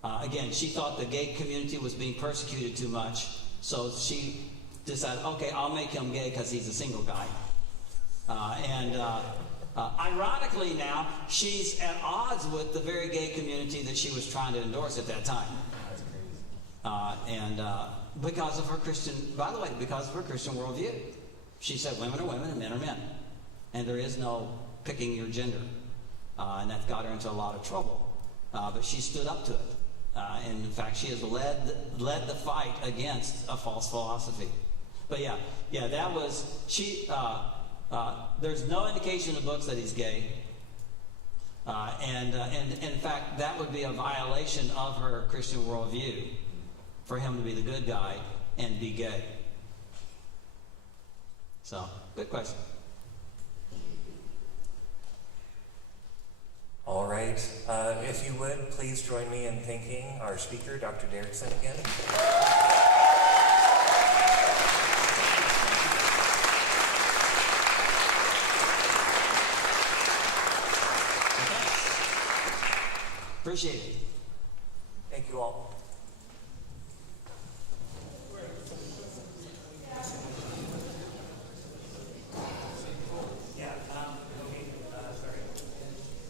Again, she thought the gay community was being persecuted too much, so she decided, okay, I'll make him gay because he's a single guy. Ironically now, she's at odds with the very gay community that she was trying to endorse at that time. Because of her Christian, by the way, because of her Christian worldview. She said women are women and men are men. And there is no picking your gender. And that got her into a lot of trouble. But she stood up to it. And in fact, she has led the fight against a false philosophy. But yeah, that was, there's no indication in the books that he's gay. And in fact, that would be a violation of her Christian worldview for him to be the good guy and be gay. So, good question. All right. If you would, please join me in thanking our speaker, Dr. Derickson, again. Appreciate it. Thank you all.